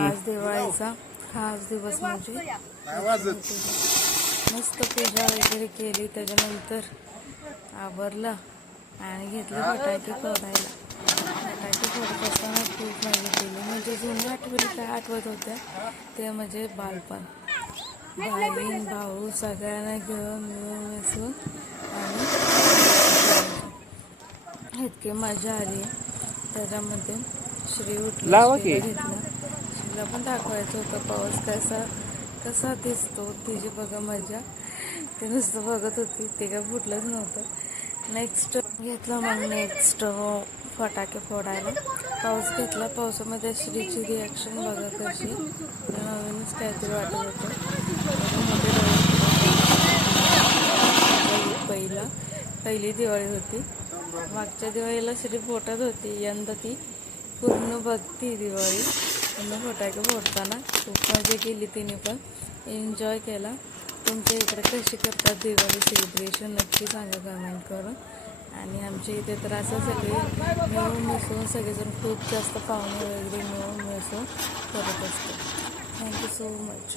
आज दिवाळीचा खास दिवस म्हणजे मस्त पूजा वगैरे केली. त्याच्यानंतर आवरलं आणि घेतलं फटाके फोडायला. फटाके फोडत असताना खूप मजा केली. म्हणजे जुन्या आठवणी काय आठवत होत्या ते म्हणजे बालपण. बहीण भाऊ सगळ्यांना घेऊन मिळून मिसळून आणि इतकी मजा आली. त्याच्यामध्ये श्री उठला, श्रीला घेतला. श्रीला पण दाखवायचं होतं पाऊस कसा दिसतो. तिची बघा मजा. ते नुसतं बघत होती, ते काय फुटलंच नव्हतं. नेक्स्ट फटाके फोडायला पाऊस घेतला. पावसामध्ये श्रीची रिॲक्शन बघा कशी. नवीनच काहीतरी वाटत होतं. पहिली दिवाळी होती. मागच्या दिवाळीला श्री फोटत होती, यंदा ती पूर्ण बघती दिवाळी. पूर्ण फटाके फोडताना खूप मजा केली. तिने पण एन्जॉय केला. तुमच्या इकडे कशी करतात दिवाळी सेलिब्रेशन नक्की सांगा कमेंट करून. आणि आमच्या इथे तर असं सगळे मिळून मिसळून सगळेजण खूप जास्त पाहुणे वगैरे मिळून मिसळून करत असतो. Thank you so much.